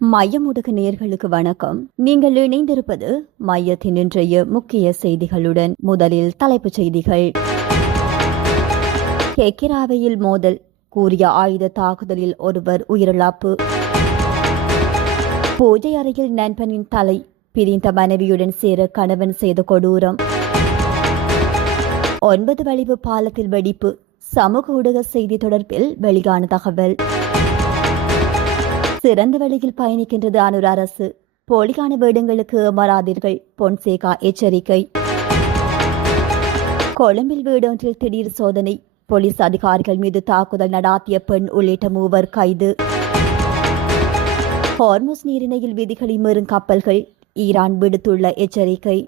மையமுடுகு நேர்களுக்கு வணக்கம். நீங்கள் இணைந்திருப்பது மையத்தின் இன்றைய முக்கிய செய்திகளுடன். முதலில் தலைப்புச் செய்திகள். கெக்கிராவையில் மோதல், கூறிய ஆயுத தாக்குதலில் ஒருவர் உயிரிழப்பு. பூஜை அறையில் நண்பனின் தலை, பிரிந்த மனைவியுடன் சேர கணவன் செய்த கொடூரம். 9 வழிவு பாலத்தில் வெடிப்பு, சமூக ஊடக செய்தி தொடர்பில் வெளியான தகவல். சிறந்த வழியில் பயணிக்கின்றது அனுர அரசு, போலியான வேடங்களுக்கு ஏமாறாதீர்கள், பொன்சேகா எச்சரிக்கை. கொழும்பில் வீடொன்றில் திடீர் சோதனை, போலீஸ் அதிகாரிகள் மீது தாக்குதல் நடாத்திய பெண் உள்ளிட்ட 3 கைது. ஹார்முஸ் நீரிணையில் விதிகளை மீறும் கப்பல்கள், ஈரான் விடுத்துள்ள எச்சரிக்கை.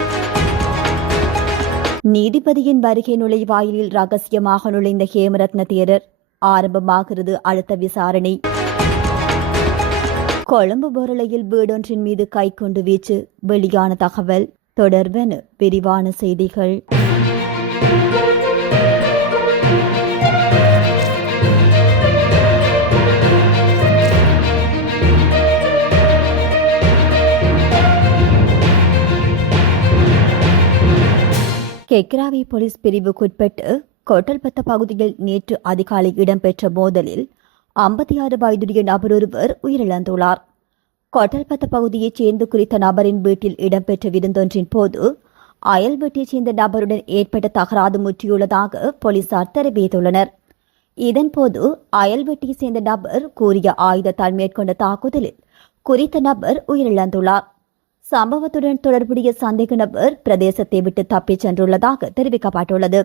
நீதிபதியின் வருகை நுழைவாயிலில் ரகசியமாக நுழைந்த ஹேமரத்ன தேரர், ஆரம்பமாகிறது அடுத்த விசாரணை. கொழும்பு பொருளையில் வீடொன்றின் மீது கைக்கொண்டு வீச்சு, வெளியான தகவல் தொடர்பென விரிவான செய்திகள். கெக்ராவி போலீஸ் பிரிவுக்குட்பட்டு கொட்டல்பத்த பகுதியில் நேற்று அதிகாலை இடம்பெற்ற மோதலில் 56 வயதுடைய நபர் ஒருவர் உயிரிழந்துள்ளார். கொட்டல்பத்த பகுதியைச் சேர்ந்த குறித்த நபரின் வீட்டில் இடம்பெற்ற விருந்தொன்றின் போது அயல் வீட்டைச் சேர்ந்த நபருடன் ஏற்பட்ட தகராறு முற்றியுள்ளதாக போலீசார் தெரிவித்துள்ளனர். இதன்போது அயல் வீட்டைச் சேர்ந்த நபர் கூறிய ஆயுதத்தால் மேற்கொண்ட தாக்குதலில் குறித்த நபர் உயிரிழந்துள்ளார். சம்பவத்துடன் தொடர்புடைய சந்தேக நபர் பிரதேசத்தை விட்டு தப்பிச் சென்றுள்ளதாக தெரிவிக்கப்பட்டுள்ளது.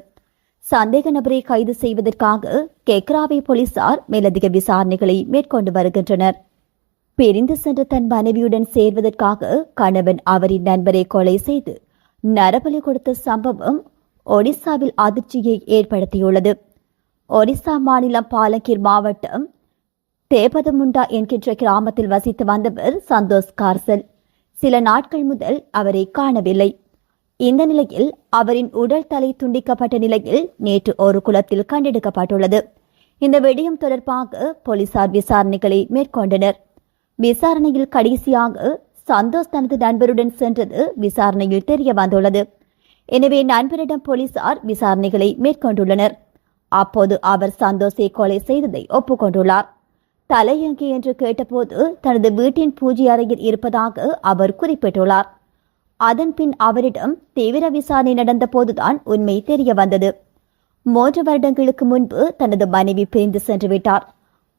சந்தேக நபரை கைது செய்வதற்காக கெக்ராவி போலீசார் மேலதிக விசாரணைகளை மேற்கொண்டு வருகின்றனர். பிரிந்து சென்ற தன் மனைவியுடன் சேர்வதற்காக கணவன் அவரின் நண்பரை கொலை செய்து நரபலி கொடுத்த சம்பவம் ஒடிசாவில் அதிர்ச்சியை ஏற்படுத்தியுள்ளது. ஒடிசா மாநிலம் பாலங்கீர் மாவட்டம் தேபதமுண்டா என்கின்ற கிராமத்தில் வசித்து வந்தவர் சந்தோஷ் கார்சல். சில நாட்கள் முதல் அவரை காணவில்லை. இந்த நிலையில் அவரின் உடல் தலை துண்டிக்கப்பட்ட நிலையில் நேற்று ஒரு குளத்தில் கண்டெடுக்கப்பட்டுள்ளது. இந்த விடயம் தொடர்பாக போலீசார் விசாரணைகளை மேற்கொண்டனர். விசாரணையில் கடைசியாக சந்தோஷ் தனது நண்பருடன் சென்றது விசாரணையில் தெரிய வந்துள்ளது. எனவே நண்பரிடம் போலீசார் விசாரணைகளை மேற்கொண்டுள்ளனர். அப்போது அவர் சந்தோஷை கொலை செய்ததை ஒப்புக்கொண்டுள்ளார். தலை எங்கே என்று கேட்டபோது தனது வீட்டின் பூஜை அறையில் இருப்பதாக அவர் குறிப்பிட்டுள்ளார். அதன்பின் அவரிடம் தீவிர விசாரணை நடந்த போதுதான் உண்மை தெரிய வந்தது. 3 வருடங்களுக்கு முன்பு தனது மனைவி பிரிந்து சென்று விட்டார்.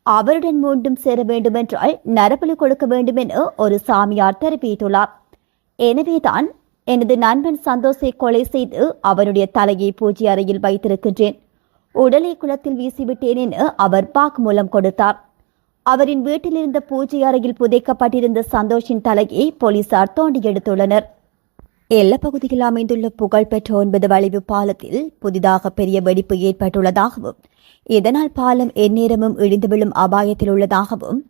அவருடன் மீண்டும் சேர வேண்டுமென்றால் நரபலி கொடுக்க வேண்டும் என ஒரு சாமியார் தெரிவித்துள்ளார். எனவேதான் எனது நண்பன் சந்தோஷை கொலை செய்து அவருடைய தலையை பூஜை அறையில் வைத்திருக்கின்றேன். உடலை குளத்தில் வீசிவிட்டேன் என அவர் வாக்குமூலம் கொடுத்தார். அவரின் வீட்டில் இருந்த பூஜை அறையில் புதைக்கப்பட்டிருந்த சந்தோஷின் தலையை போலீசார் தோண்டி எடுத்துள்ளனர். எல்லைப்பகுதியில் அமைந்துள்ள புகழ்பெற்ற 9 வளைவு பாலத்தில் புதிதாக பெரிய வெடிப்பு ஏற்பட்டுள்ளதாகவும் இதனால் பாலம் எந்நேரமும் இடிந்து விழும் அபாயத்தில் உள்ளதாகவும்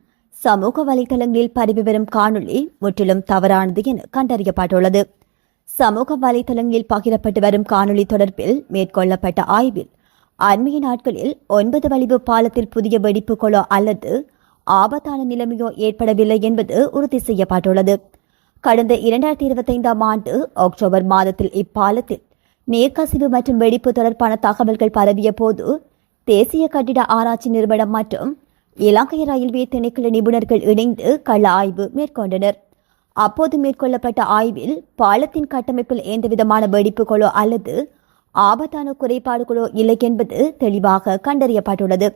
சமூக வலைதளங்களில் பரவி வரும் காணொளி முற்றிலும் தவறானது என கண்டறியப்பட்டுள்ளது. சமூக வலைதளங்களில் பகிரப்பட்டு வரும் காணொளி தொடர்பில் மேற்கொள்ளப்பட்ட ஆய்வில் அண்மைய நாட்களில் 9 வளைவு பாலத்தில் புதிய வெடிப்புகளோ அல்லது ஆபத்தான நிலைமையோ ஏற்படவில்லை என்பது உறுதி செய்யப்பட்டுள்ளது. கடந்த 2025ஆம் ஆண்டு அக்டோபர் மாதத்தில் இப்பாலத்தில் நீர்க்கசிவு மற்றும் வெடிப்பு தொடர்பான தகவல்கள் பரவிய போது தேசிய கட்டிட ஆராய்ச்சி நிறுவனம் மற்றும் இலங்கை ரயில்வே திணைக்கள நிபுணர்கள் இணைந்து கள ஆய்வு மேற்கொண்டனர். அப்போது மேற்கொள்ளப்பட்ட ஆய்வில் பாலத்தின் கட்டமைப்பில் எந்தவிதமான வெடிப்புகளோ அல்லது ஆபத்தான குறைபாடுகளோ இல்லை என்பது தெளிவாக கண்டறியப்பட்டுள்ளது.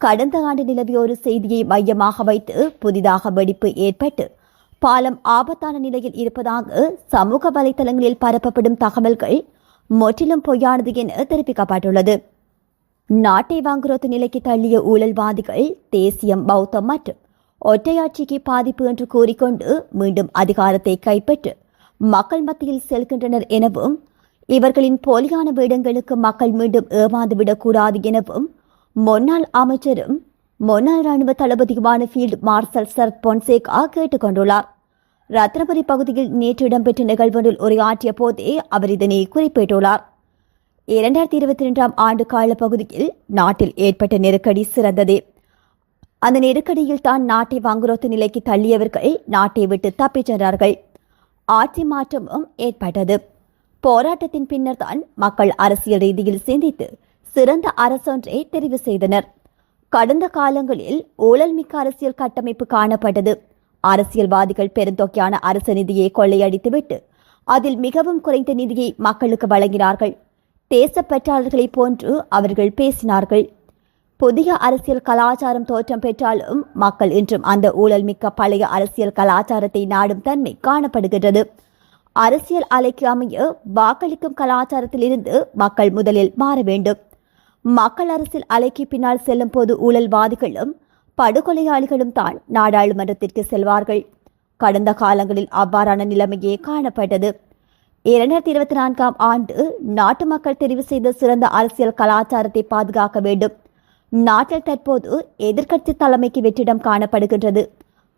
கடந்த ஆண்டு நிலவிய ஒரு செய்தியை மையமாக வைத்து புதிதாக வெடிப்பு ஏற்பட்டு பாலம் ஆபத்தான நிலையில் இருப்பதாக சமூக வலைதளங்களில் பரப்பப்படும் தகவல்கள் முற்றிலும் பொய்யானது என தெரிவிக்கப்பட்டுள்ளது. நாட்டை வாங்குரோத்து நிலைக்கு தள்ளிய ஊழல்வாதிகள் தேசியம், பௌத்தம் மற்றும் ஒற்றையாட்சிக்கு பாதிப்பு என்று கூறிக்கொண்டு மீண்டும் அதிகாரத்தை கைப்பற்று மக்கள் மத்தியில் செல்கின்றனர் எனவும் இவர்களின் போலியான வேடங்களுக்கு மக்கள் மீண்டும் ஏமாந்துவிடக்கூடாது எனவும் முன்னாள் அமைச்சரும் முன்னாள் ராணுவ தளபதியுமான ஃபீல்டு மார்ஷல் சரத் பொன்சேகா கேட்டுக் கொண்டுள்ளார். ரத்னபுரி பகுதியில் நேற்று இடம்பெற்ற நிகழ்வொன்றில் உரையாற்றிய போதே அவர் இதனை குறிப்பிட்டுள்ளார். 2022ஆம் ஆண்டு கால பகுதியில் நாட்டில் ஏற்பட்ட நெருக்கடி சிறந்தது. அந்த நெருக்கடியில் தான் நாட்டை வங்குரோத்து நிலைக்கு தள்ளியவர்கள் நாட்டை விட்டு தப்பிச் சென்றார்கள். ஆட்சி மாற்றமும் ஏற்பட்டது. போராட்டத்தின் பின்னர் தான் மக்கள் அரசியல் ரீதியில் சிந்தித்து சிறந்த அரசொன்றை தெரிவு செய்தனர். கடந்த காலங்களில் ஊழல் மிக்க அரசியல் கட்டமைப்பு காணப்பட்டது. அரசியல்வாதிகள் பெருந்தொகையான அரசு நிதியை கொள்ளையடித்துவிட்டு அதில் மிகவும் குறைந்த நிதியை மக்களுக்கு வழங்கினார்கள். தேசப்பற்றாளர்களைப் போன்று அவர்கள் பேசினார்கள். புதிய அரசியல் கலாச்சாரம் தோற்றம் பெற்றாலும் மக்கள் இன்றும் அந்த ஊழல் மிக்க பழைய அரசியல் கலாச்சாரத்தை நாடும் தன்மை காணப்படுகின்றது. அரசியல் அலைக்கு அமைய வாக்களிக்கும் கலாச்சாரத்திலிருந்து மக்கள் முதலில் மாற வேண்டும். மக்கள் அரசியல் அலைக்கு பின்னால் செல்லும் போது ஊழல்வாதிகளும் படுகொலையாளிகளும் தான் நாடாளுமன்றத்திற்கு செல்வார்கள். கடந்த காலங்களில் அவ்வாறான நிலைமையே காணப்பட்டது. 2024ஆம் ஆண்டு நாட்டு மக்கள் தெரிவு செய்த சிறந்த அரசியல் கலாச்சாரத்தை பாதுகாக்க வேண்டும். நாட்டில் தற்போது எதிர்க்கட்சி தலைமைக்கு வெற்றிடம் காணப்படுகின்றது.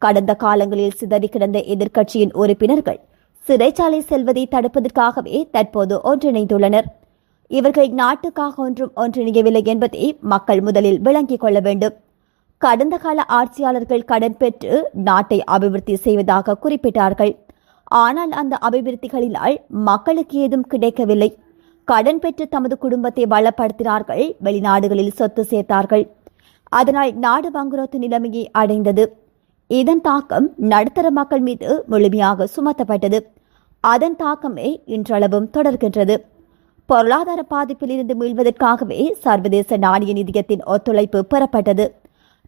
கடந்த காலங்களில் சிதறி கிடந்த எதிர்க்கட்சியின் உறுப்பினர்கள் சிறைச்சாலை செல்வதை தடுப்பதற்காகவே தற்போது ஒன்றிணைந்துள்ளனர். இவர்கள் நாட்டுக்காக ஒன்றும் ஒன்றிணையவில்லை என்பதை மக்கள் முதலில் விளங்கிக் கொள்ள வேண்டும். கடந்த கால ஆட்சியாளர்கள் கடன் பெற்று நாட்டை அபிவிருத்தி செய்வதாக குறிப்பிட்டார்கள். ஆனால் அந்த அபிவிருத்திகளினால் மக்களுக்கு ஏதும் கிடைக்கவில்லை. கடன் பெற்று தமது குடும்பத்தை வளப்படுத்தினார்கள். வெளிநாடுகளில் சொத்து சேர்த்தார்கள். அதனால் நாடு வங்குரோத்து நிலைமையை அடைந்தது. இதன் தாக்கம் நடுத்தர மக்கள் மீது முழுமையாக சுமத்தப்பட்டது. அதன் தாக்கமே இன்றளவும் தொடர்கின்றது. பொருளாதார பாதிப்பில் இருந்து மீள்வதற்காகவே சர்வதேச நாணய நிதியத்தின் ஒத்துழைப்பு பெறப்பட்டது.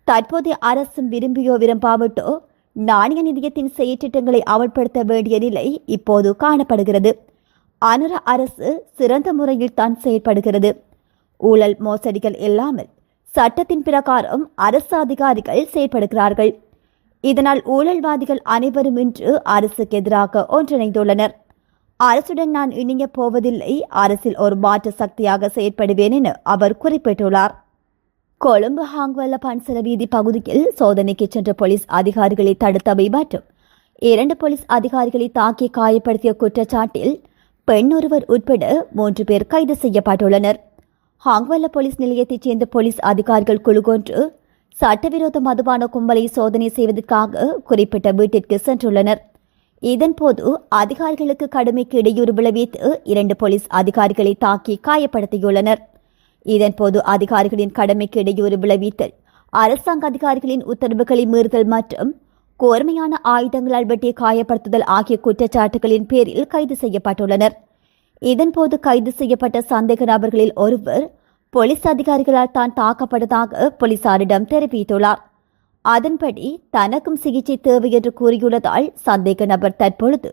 தற்போதைய அரசும் விரும்பியோ விரும்பாவிட்டோ நாணய நிதியத்தின் செயற்றிட்டங்களை அமல்படுத்த வேண்டிய நிலை இப்போது காணப்படுகிறது. அனுர அரசு சிறந்த முறையில் தான் செயல்படுகிறது. ஊழல் மோசடிகள் இல்லாமல் சட்டத்தின் பிரகாரம் அரசு அதிகாரிகள் செயல்படுகிறார்கள். இதனால் ஊழல்வாதிகள் அனைவரும் இன்று அரசுக்கு எதிராக ஒன்றிணைந்துள்ளனர். அரசுடன் நான் இணைய போவதில்லை, அரசில் ஒரு மாற்று சக்தியாக செயற்படுவேன் என அவர் குறிப்பிட்டுள்ளார். கொழும்பு ஹாங்வல்ல பன்சர வீதி பகுதியில் சோதனைக்கு சென்ற போலீஸ் அதிகாரிகளை தடுத்தவை மற்றும் 2 போலீஸ் அதிகாரிகளை தாக்கி காயப்படுத்திய குற்றச்சாட்டில் பெண் ஒருவர் உட்பட 3 பேர் கைது செய்யப்பட்டுள்ளனர். ஹாங்வல்ல போலீஸ் நிலையத்தைச் சேர்ந்த போலீஸ் அதிகாரிகள் குழு ஒன்று சட்டவிரோத மதுபான கும்பலை சோதனை செய்வதற்காக குறிப்பிட்ட வீட்டிற்கு சென்றுள்ளனர். இதன்போது அதிகாரிகளுக்கு கடுமைக்கு இடையூறு விளைவித்து 2 போலீஸ் அதிகாரிகளை தாக்கி காயப்படுத்தியுள்ளனர். இதன்போது அதிகாரிகளின் கடமைக்கு இடையூறு விளைவித்தல், அரசாங்க அதிகாரிகளின் உத்தரவுகளை மீறுதல் மற்றும் கோர்மையான ஆயுதங்களால் வெட்டி காயப்படுத்துதல் ஆகிய குற்றச்சாட்டுகளின் பேரில் கைது செய்யப்பட்டுள்ளனர். இதன்போது கைது செய்யப்பட்ட சந்தேக நபர்களில் ஒருவர் போலீஸ் அதிகாரிகளால் தான் தாக்கப்பட்டதாக போலீசாரிடம் தெரிவித்துள்ளார். அதன்படி தனக்கும் சிகிச்சை தேவை என்று கூறியுள்ளதால் சந்தேக நபர் தற்பொழுது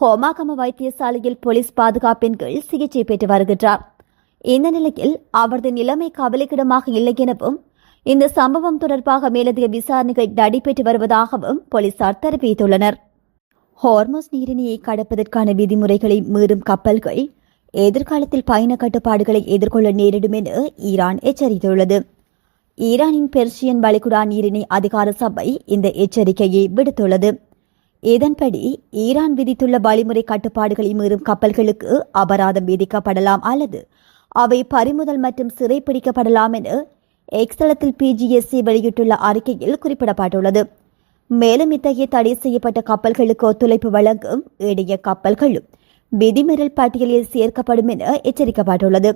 ஹோமாகம வைத்தியசாலையில் போலீஸ் பாதுகாப்பின் கீழ் சிகிச்சை பெற்று வருகின்றார். இந்த நிலையில் அவரது நிலைமை கவலைக்கிடமாக இல்லை எனவும் இந்த சம்பவம் தொடர்பாக மேலதிக விசாரணைகள் நடைபெற்று வருவதாகவும் போலீசார் தெரிவித்துள்ளனர். ஹோர்மோஸ் நீரிணையை கடப்பதற்கான விதிமுறைகளை மீறும் கப்பல்கள் எதிர்காலத்தில் பயண கட்டுப்பாடுகளை எதிர்கொள்ள நேரிடும் என ஈரான் எச்சரித்துள்ளது. ஈரானின் பெர்சியன் வளைகுடா நீரிணை அதிகார சபை இந்த எச்சரிக்கையை விடுத்துள்ளது. இதன்படி ஈரான் விதித்துள்ள வழிமுறை கட்டுப்பாடுகளை மீறும் கப்பல்களுக்கு அபராதம் விதிக்கப்படலாம் அல்லது அவை பறிமுதல் மற்றும் சிறைப்பிடிக்கப்படலாம் என எக்ஸ்தளத்தில் பிஜிஎஸ்சி வெளியிட்டுள்ள அறிக்கையில் குறிப்பிடப்பட்டுள்ளது. மேலும் இத்தகைய தடை செய்யப்பட்ட கப்பல்களுக்கு ஒத்துழைப்பு வழங்கும் இடைய கப்பல்களும் விதிமீறல் பட்டியலில் சேர்க்கப்படும் என எச்சரிக்கப்பட்டுள்ளது.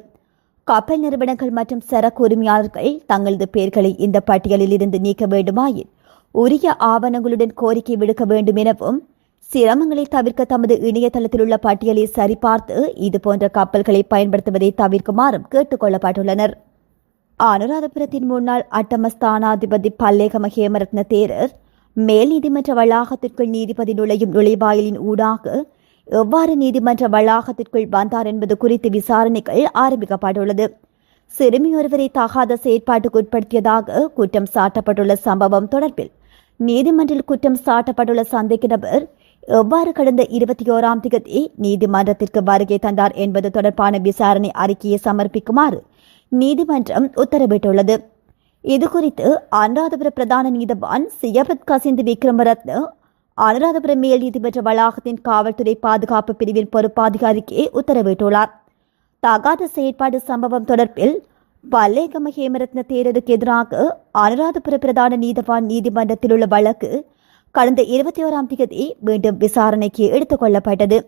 கப்பல் நிறுவனங்கள் மற்றும் சரக்கு உரிமையாளர்கள் தங்களது பெயர்களை இந்த பட்டியலில் இருந்து நீக்க வேண்டுமாயின் உரிய ஆவணங்களுடன் கோரிக்கை விடுக்க வேண்டும் எனவும் சிரமங்களை தவிர்க்க தமது இணையதளத்தில் உள்ள பட்டியலை சரிபார்த்து இதுபோன்ற கப்பல்களை பயன்படுத்துவதை தவிர்க்குமாறும் கேட்டுக் கொள்ளப்பட்டுள்ளனர். அனுராதபுரத்தின் முன்னாள் அட்டமஸ்தானாதிபதி பல்லேகம ஹேமரத்ன தேரர் மேல் நீதிமன்ற வளாகத்திற்குள் நீதிபதி நுழையும் நுழைவாயிலின் ஊடாக எவ்வாறு நீதிமன்ற வளாகத்திற்குள் வந்தார் என்பது குறித்து விசாரணைகள் ஆரம்பிக்கப்பட்டுள்ளது. சிறுமி ஒருவரை தகாத செயற்பாட்டுக்கு உட்படுத்தியதாக குற்றம் சாட்டப்பட்டுள்ள சம்பவம் தொடர்பில் நீதிமன்றில் குற்றம் சாட்டப்பட்டுள்ள சந்தேக நபர் எவ்வாறு கடந்த 21ஆம் தேதி நீதிமன்றத்திற்கு வருகை தந்தார் என்பது தொடர்பான விசாரணை அறிக்கையை சமர்ப்பிக்குமாறு நீதிமன்றம் உத்தரவிட்டுள்ளது. இதுகுறித்து அனுராதபுர பிரதான நீதவான் சியபத் கசிந்து விக்ரமரத்ன அனுராதபுரம் மேல் நீதிமன்ற வளாகத்தின் காவல்துறை பாதுகாப்பு பிரிவின் பொறுப்பாதிகாரிக்கு உத்தரவிட்டுள்ளார். தகாத செயற்பாடு சம்பவம் தொடர்பில் பல்லேகம ஹேமரத்ன தேரருக்கு எதிராக அனுராதபுர பிரதான நீதவான் நீதிமன்றத்தில் உள்ள வழக்கு கடந்த 21ஆம் தேதி மீண்டும் விசாரணைக்கு எடுத்துக் கொள்ளப்பட்டது.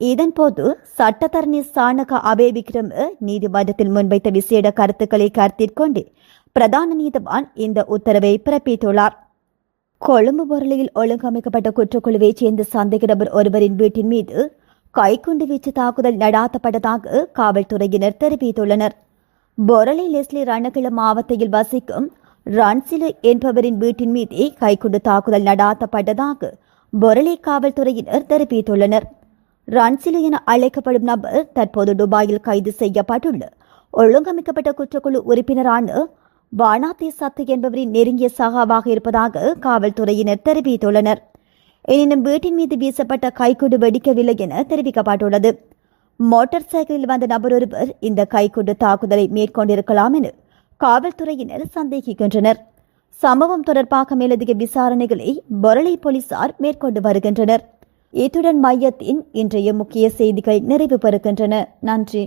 இதன்போது சட்டத்தரணி சாணக அபேவிக்ரம நீதிமன்றத்தில் முன்வைத்த விசேட கருத்துக்களை கருத்திற்கொண்டு பிரதான நீதவான் இந்த உத்தரவை பிறப்பித்துள்ளார். கொழும்பு பொருளையில் ஒழுங்கமைக்கப்பட்ட குற்றக்குழுவைச் சேர்ந்த சந்தேக நபர் ஒருவரின் வீட்டின் மீது கைக்குண்டு வீச்சு தாக்குதல் நடாத்தப்பட்டதாக காவல்துறையினர் தெரிவித்துள்ளனர். பொரளை லெஸ்லி ரணகிள மாவட்டத்தில் வசிக்கும் ரன்சிலு என்பவரின் வீட்டின் மீதே கைக்குண்டு தாக்குதல் நடாத்தப்பட்டதாக பொரளை காவல்துறையினர் தெரிவித்துள்ளனர். ரன்சிலு என அழைக்கப்படும் நபர் தற்போது துபாயில் கைது செய்யப்பட்டுள்ள ஒழுங்கமைக்கப்பட்ட குற்றக்குழு உறுப்பினரான வானாத்தி சத்து என்பவரின் நெருங்கிய சகாவாக இருப்பதாக காவல்துறையினர் தெரிவித்துள்ளனர். எனினும் வீட்டின் மீது வீசப்பட்ட கைக்குண்டு வெடிக்கவில்லை என தெரிவிக்கப்பட்டுள்ளது. மோட்டார் சைக்கிளில் வந்த நபர் ஒருவர் இந்த கைக்குண்டு தாக்குதலை மேற்கொண்டிருக்கலாம் என காவல்துறையினர் சந்தேகிக்கின்றனர். சம்பவம் தொடர்பாக மேலதிக விசாரணைகளை பொரளை போலீசார் மேற்கொண்டு வருகின்றனர். இத்துடன் மையத்தின் இன்றைய முக்கிய செய்திகள் நிறைவு பெறுகின்றன. நன்றி.